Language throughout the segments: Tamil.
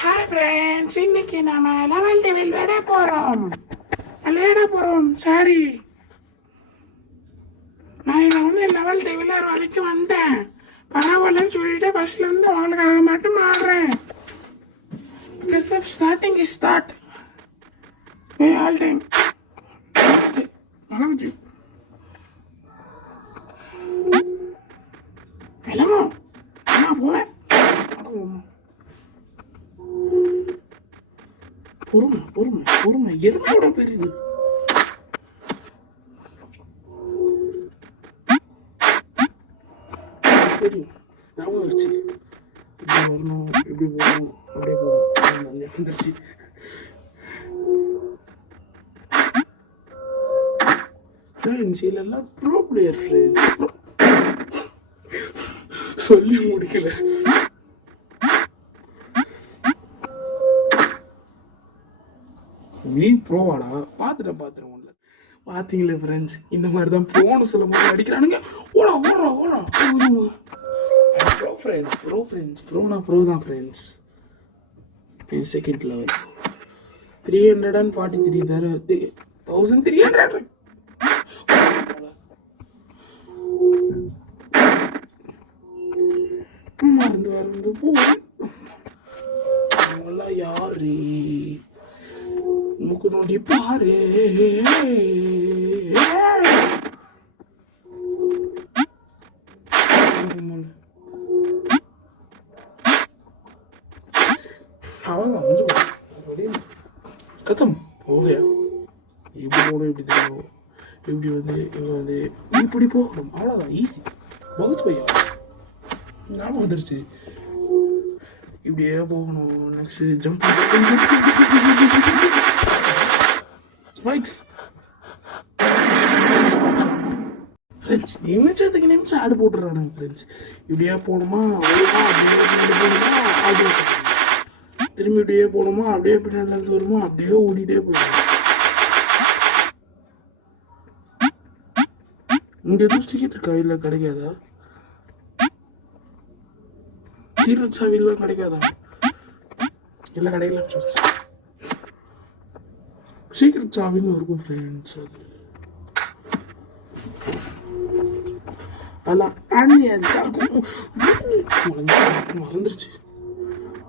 ஹாய் ஃப்ரெண்ட்ஸ், இன்னைக்கு நாம லெவல் டெவில் விளையாட போறோம். சாரி, நான் இங்க லெவல் டெவில் வரைக்கும் வந்தேன். பரவாயில்லன்னு சொல்லிட்டு ஃபர்ஸ்ட்ல இருந்து உங்களுக்காக மட்டும் ஆடுறேன். Starting is start. All time அழகுச்சு எல்லாமோ நான் போவேன். பொறுமை பொறுமை பொறுமை, எருமையோட பெரிது. தெரியும், ஞாபகம் இருந்துச்சு. இப்படி வரணும், இப்படி போகணும், அப்படியே போகணும். வந்துருச்சு. இதெல்லாம் ப்ரோ பிளேயர் ஃப்ரெண்ட்ஸ். சொல்லி முடிக்கல. நீ ப்ரோவாடா? பார்த்துட்டேன் ஒன்றில். பார்த்தீங்களே ஃப்ரெண்ட்ஸ், இந்த மாதிரி தான் ப்ரோன்னு சொல்லும் போது அடிக்கிறானுங்க. ஓடா ஓடா ஓடா. ப்ரோ தான் ஃப்ரெண்ட்ஸ். செகண்ட் லெவல் 343 தர 1300. மருந்து போ. அவங்கெல்லாம் யாரு? மூக்கு நோண்டி பாரு. கத்தம் போகையா? இப்படி போகணும், இப்படி தெரியும், இப்படி வந்து இங்கே வந்து இப்படி போகணும். அவ்வளோதான், ஈஸி. வகுத்து பையா ஞாபகம் வந்துருச்சு. இப்படியே போகணும். Next jump spikes. ஃப்ரெண்ட்ஸ், நிமிஷம் ஆடு போட்டுறானுங்க ஃப்ரெண்ட்ஸ். இப்படியே போகணுமா, போகணுமா, ஆடு திரும்பி இப்படியே போகணுமா, அப்படியே பின்னாடி இருந்து வருமா, அப்படியே ஓடிட்டே போயிடும். இங்க எதுவும் டிக்கெட் இருக்கா? இல்லை, கிடைக்காதா? சீரட் சாவிலாம் கிடைக்காதா? இல்லை, கிடைக்கல ஃப்ரெண்ட்ஸ். சீக்கிரம் சாவின்னு இருக்கும் ஃப்ரெண்ட்ஸ். அது அதெல்லாம் மறந்துருச்சு.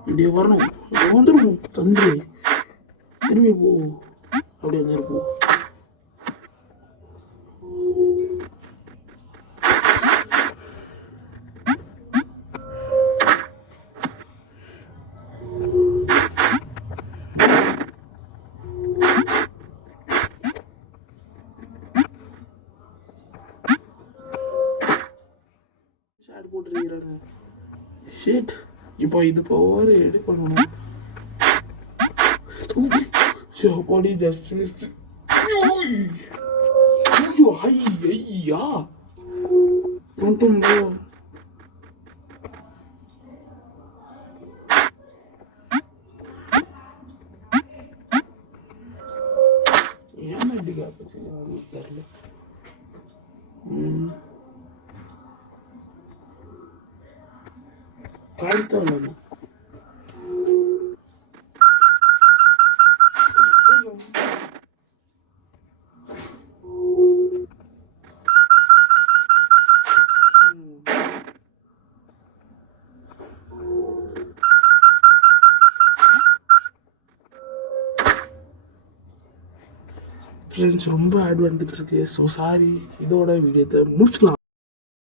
இப்படியே வரணும், வந்துருக்கும் தந்து திரும்பி போ, அப்படியே வந்துருப்போம். போட்டுருக்கிறாங்க. ஷிட், இப்போ இது போவாரு எடி பண்ணணும். பாடி ஜஸ்ட் மிஸ். ஐயா வந்துட்டோம்ல. ஏன் இப்படி காப்பச்சு தெரியல. காய்த்தல் ஃப்ரெண்ட்ஸ், ரொம்ப ஆட் வந்துட்டு இருக்கு. ஸோ சாரி, இதோட வீடியோத்தை முடிச்சுக்கலாம்.